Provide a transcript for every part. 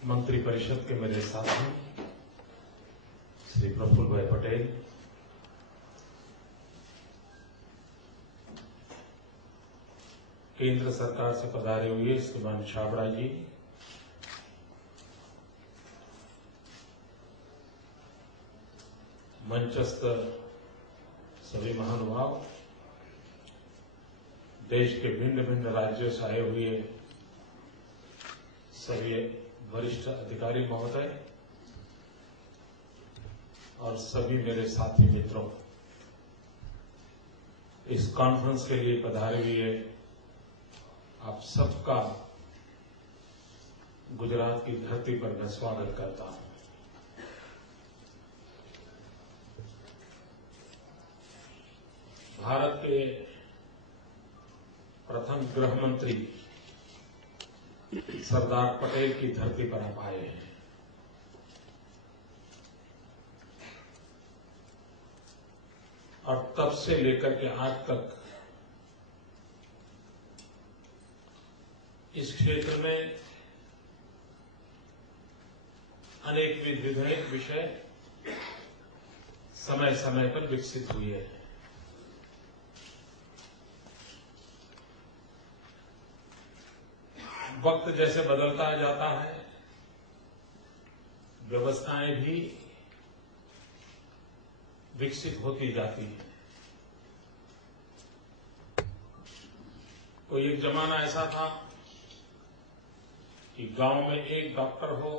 मंत्रिपरिषद के मेरे साथी श्री प्रफुल्ल भाई पटेल, केंद्र सरकार से पधारे हुए श्रीमान छाबड़ा जी, मंचस्थ सभी महानुभाव, देश के भिन्न भिन्न राज्यों से आए हुए सभी वरिष्ठ अधिकारी महोदय और सभी मेरे साथी मित्रों, इस कॉन्फ्रेंस के लिए पधारे हुए आप सबका गुजरात की धरती पर मैं स्वागत करता हूं। भारत के प्रथम गृह मंत्री सरदार पटेल की धरती पर आप आए हैं। और तब से लेकर के आज तक इस क्षेत्र में अनेक विधेयक विषय समय समय पर विकसित हुए हैं। वक्त जैसे बदलता जाता है, व्यवस्थाएं भी विकसित होती जाती हैं। कोई एक जमाना ऐसा था कि गांव में एक डॉक्टर हो,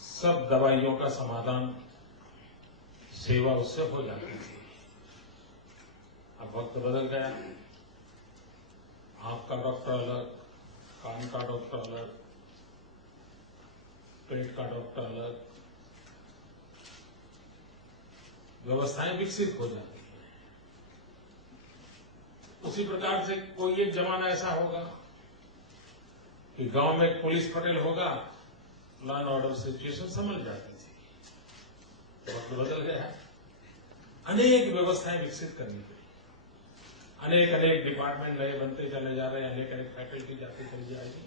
सब दवाइयों का समाधान, सेवा उससे हो जाती थी। अब वक्त बदल गया, आंख का डॉक्टर अलग, कान का डॉक्टर अलग, पेट का डॉक्टर अलग, व्यवस्थाएं विकसित हो जाती हैं। उसी प्रकार से कोई एक जमाना ऐसा होगा कि गांव में एक पुलिस पटेल होगा, लॉ एंड ऑर्डर सिचुएशन समझ जाती थी। वक्त बदल गया, अनेक व्यवस्थाएं विकसित करनी पड़ी, अनेक अनेक डिपार्टमेंट नए बनते चले जा रहे हैं, अनेक अनेक फैकल्टी जाती चली जाएगी।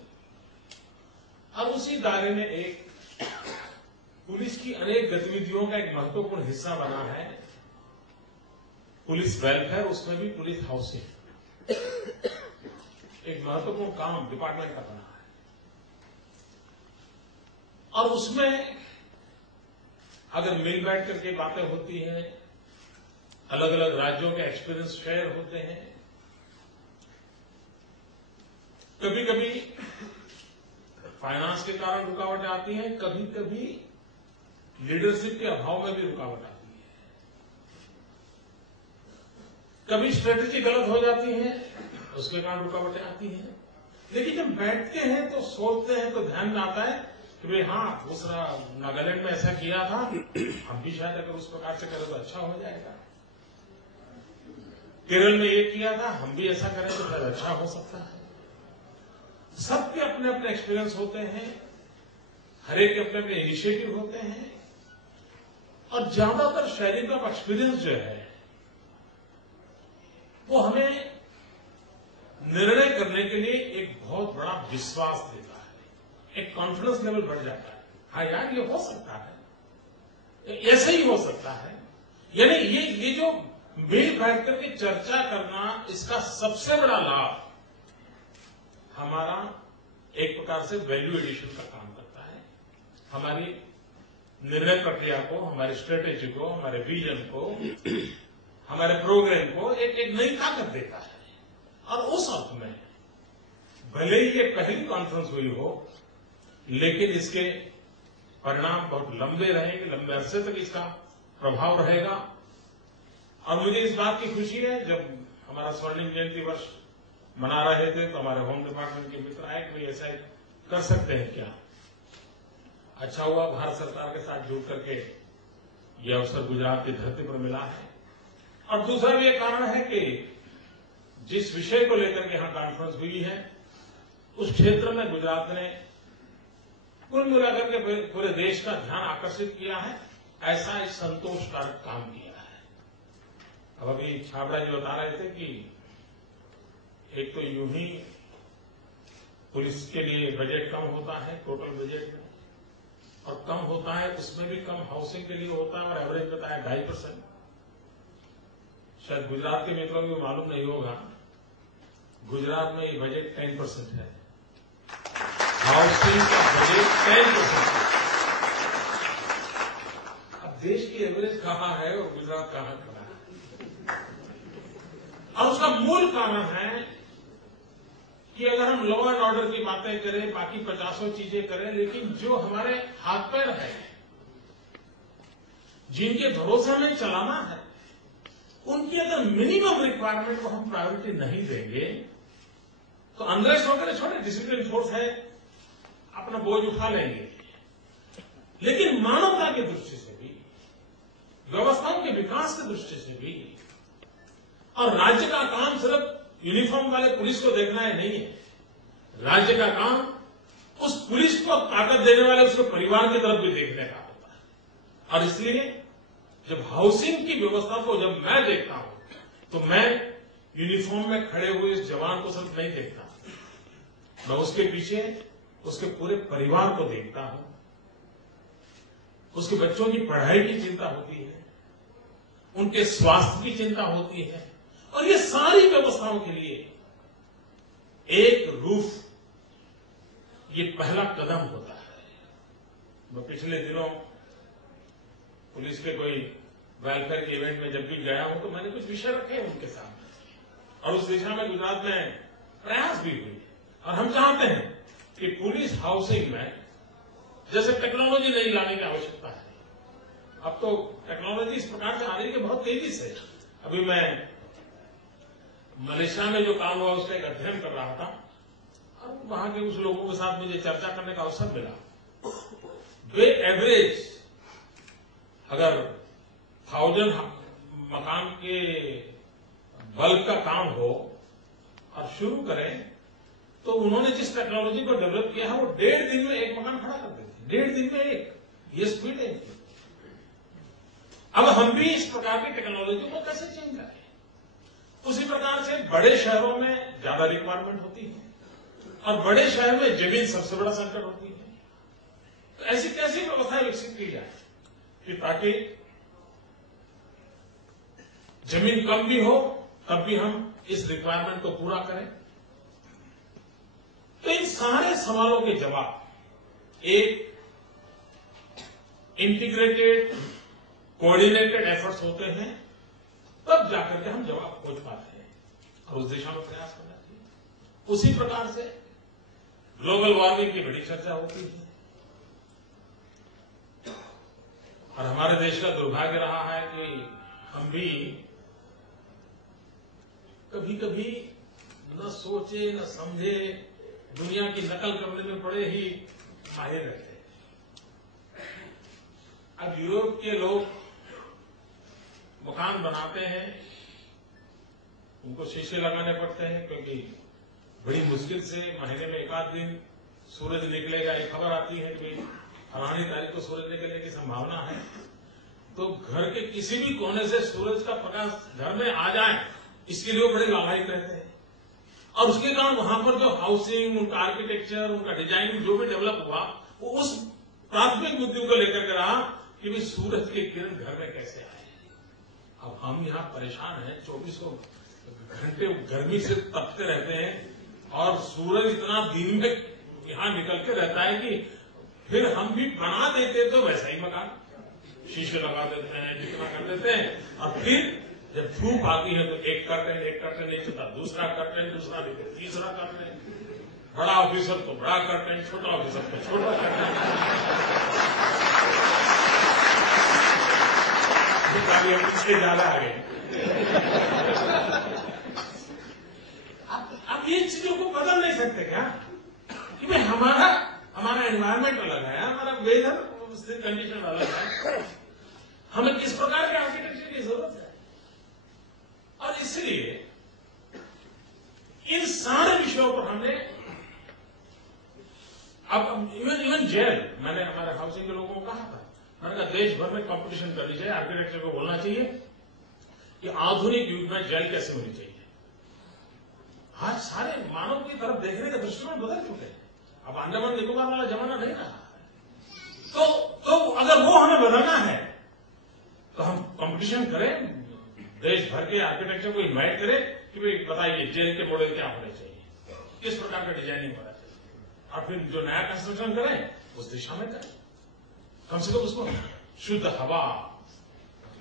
अब उसी दायरे में एक पुलिस की अनेक गतिविधियों का एक महत्वपूर्ण हिस्सा बना है पुलिस वेलफेयर, उसमें भी पुलिस हाउसिंग एक महत्वपूर्ण काम डिपार्टमेंट का बना है। और उसमें अगर मिल बैठ करके बातें होती हैं, अलग अलग राज्यों के एक्सपीरियंस शेयर होते हैं, कभी कभी फाइनेंस के कारण रुकावटें आती हैं, कभी कभी लीडरशिप के अभाव में भी रुकावट आती है, कभी स्ट्रेटेजी गलत हो जाती है, उसके कारण रुकावटें आती हैं। लेकिन जब बैठते हैं तो सोचते हैं तो ध्यान में आता है कि भाई हाँ, दूसरा नागालैंड में ऐसा किया था, हम भी शायद अगर उस प्रकार से करें तो अच्छा हो जाएगा। केरल में ये किया था, हम भी ऐसा करें तो शायद अच्छा हो सकता है। सबके अपने अपने एक्सपीरियंस होते हैं, हर एक के अपने अपने इनिशिएटिव होते हैं, और ज्यादातर शेयरिंग ऑफ एक्सपीरियंस जो है वो हमें निर्णय करने के लिए एक बहुत बड़ा विश्वास देता है, एक कॉन्फिडेंस लेवल बढ़ जाता है। हाँ यार, ये हो सकता है, ऐसे ही हो सकता है। यानी ये जो मिल बैठ करके चर्चा करना, इसका सबसे बड़ा लाभ हमारा एक प्रकार से वैल्यू एडिशन का काम करता है। हमारी निर्णय प्रक्रिया को, हमारी स्ट्रेटेजी को, हमारे विजन को, हमारे प्रोग्राम को एक नई ताकत देता है। और उस अर्थ में भले ही ये पहली कॉन्फ्रेंस हुई हो, लेकिन इसके परिणाम बहुत लंबे रहेंगे, लंबे अरसे तक इसका प्रभाव रहेगा। और मुझे इस बात की खुशी है, जब हमारा स्वर्णिम जयंती वर्ष मना रहे थे तो हमारे होम डिपार्टमेंट के मित्र आए कि भाई ऐसा कर सकते हैं क्या। अच्छा हुआ भारत सरकार के साथ जुड़ करके यह अवसर गुजरात की धरती पर मिला है। और दूसरा भी एक कारण है कि जिस विषय को लेकर के यहां कॉन्फ्रेंस हुई है, उस क्षेत्र में गुजरात ने कुल मिलाकर के पूरे देश का ध्यान आकर्षित किया है। ऐसा एक संतोषकारक काम किया है। अब अभी छाबड़ा जी बता रहे थे कि एक तो यूं ही पुलिस के लिए बजट कम होता है टोटल बजट में, और कम होता है उसमें भी कम हाउसिंग के लिए होता है, और एवरेज बताया 2.5%। शायद गुजरात के मित्रों को मालूम नहीं होगा, गुजरात में ये बजट 10% है, हाउसिंग का बजट 10%। अब देश की एवरेज कहाँ है और गुजरात कहाँ खड़ा है? और उसका मूल कारण है कि अगर हम लॉ एंड ऑर्डर की बातें करें, बाकी 50 चीजें करें, लेकिन जो हमारे हाथ पैर है, जिनके भरोसे में चलाना है, उनकी अगर मिनिमम रिक्वायरमेंट को हम प्रायोरिटी नहीं देंगे तो अनरेस्ट वगैरह छोटे डिसिप्लिन फोर्स है, अपना बोझ उठा लेंगे, लेकिन मानवता की दृष्टि से भी, व्यवस्थाओं के विकास की दृष्टि से भी, और राज्य का काम सिर्फ यूनिफॉर्म वाले पुलिस को देखना है नहीं है, राज्य का काम उस पुलिस को ताकत देने वाले उसके परिवार की तरफ भी देखने का होता है। और इसलिए जब हाउसिंग की व्यवस्था को जब मैं देखता हूं तो मैं यूनिफॉर्म में खड़े हुए इस जवान को सिर्फ नहीं देखता, मैं उसके पीछे उसके पूरे परिवार को देखता हूं, उसके बच्चों की पढ़ाई की चिंता होती है, उनके स्वास्थ्य की चिंता होती है, और ये सारी व्यवस्थाओं के लिए एक रूफ ये पहला कदम होता है। मैं पिछले दिनों पुलिस के कोई वेलफेयर के इवेंट में जब भी गया हूं तो मैंने कुछ विषय रखे हैं उनके सामने, और उस दिशा में गुजरात में प्रयास भी हुई, और हम चाहते हैं कि पुलिस हाउसिंग में जैसे टेक्नोलॉजी नहीं लाने की आवश्यकता है, अब तो टेक्नोलॉजी इस प्रकार से आ रही है कि बहुत तेजी से। अभी मैं मलेशिया में जो काम हुआ उसका एक अध्ययन कर रहा था, और वहां के उस लोगों के साथ मुझे चर्चा करने का अवसर मिला। वे एवरेज अगर 1000 मकान के बल्क का काम हो और शुरू करें तो उन्होंने जिस टेक्नोलॉजी को डेवलप किया है वो 1.5 दिन में एक मकान खड़ा कर देते, 1.5 दिन में एक, ये स्पीड है। अब हम भी इस प्रकार की टेक्नोलॉजी को कैसे चेंज करें? उसी प्रकार से बड़े शहरों में ज्यादा रिक्वायरमेंट होती है, और बड़े शहर में जमीन सबसे बड़ा संकट होती है। तो ऐसी कैसी व्यवस्थाएं विकसित की जाए कि ताकि जमीन कम भी हो तब भी हम इस रिक्वायरमेंट को पूरा करें। तो इन सारे सवालों के जवाब एक इंटीग्रेटेड कोऑर्डिनेटेड एफर्ट्स होते हैं, तब जाकर के हम जवाब खोज पाते हैं, और उस दिशा में प्रयास करना चाहिए। उसी प्रकार से ग्लोबल वार्मिंग की बड़ी चर्चा होती है, और हमारे देश का दुर्भाग्य रहा है कि हम भी कभी कभी न सोचे न समझे दुनिया की नकल करने में बड़े ही माहिर रहते हैं। अब यूरोप के लोग मकान बनाते हैं, उनको शीशे लगाने पड़ते हैं, क्योंकि बड़ी मुश्किल से महीने में 1 दिन सूरज निकलेगा, एक खबर आती है कि फलानी तारीख को सूरज निकलने की संभावना है, तो घर के किसी भी कोने से सूरज का प्रकाश घर में आ जाए, इसके लिए वो बड़े लाभायित रहते हैं। और उसके कारण वहां पर जो हाउसिंग, उनका आर्किटेक्चर, उनका डिजाइन जो भी डेवलप हुआ, वो उस प्राथमिक मुद्दे को लेकर के रहा कि भाई सूरज की किरण घर में कैसे आए। अब हम यहाँ परेशान हैं, 24 घंटे गर्मी से तपते रहते हैं, और सूरज इतना दिन में यहाँ निकल के रहता है कि फिर हम भी बना देते तो वैसा ही मकान, शीशे लगा देते हैं, जितना कर देते हैं, और फिर जब धूप आती है तो एक कर्टन नहीं चलता, दूसरा कर्टन नहीं, तीसरा कर्टन, बड़ा ऑफिसर तो बड़ा कर्टन, छोटा ऑफिसर तो छोटा कर्टन। इसके ज्यादा आ गए। अब ये चीजों को बदल नहीं सकते क्या कि भाई हमारा एनवायरमेंट अलग है, हमारा वेदर कंडीशन अलग है, हमें किस प्रकार के आर्किटेक्चर की जरूरत है। और इसलिए इन सारे विषयों पर हमने अब इवन जेल, मैंने हमारे हाउसिंग के लोगों को कहा था, मैंने कहा देश भर में कंपटीशन करनी चाहिए, आर्किटेक्चर को बोलना चाहिए कि आधुनिक युग में जेल कैसे होनी चाहिए। आज सारे मानव की तरफ देखने का दृष्टिकोण बदल चुके हैं। अब अंडमान निकोबार वाला जमाना नहीं रहा। तो अगर वो हमें बदलना है तो हम कंपटीशन करें, देश भर के आर्किटेक्चर को इन्वाइट करें कि भाई बताइए जेल के मॉडल क्या होने चाहिए, किस प्रकार का डिजाइनिंग होना चाहिए, और फिर जो नया कंस्ट्रक्शन करें उस दिशा में करें। कम से कम उसको शुद्ध हवा,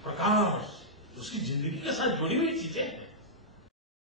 प्रकाश, उसकी जिंदगी के साथ जुड़ी हुई चीजें हैं।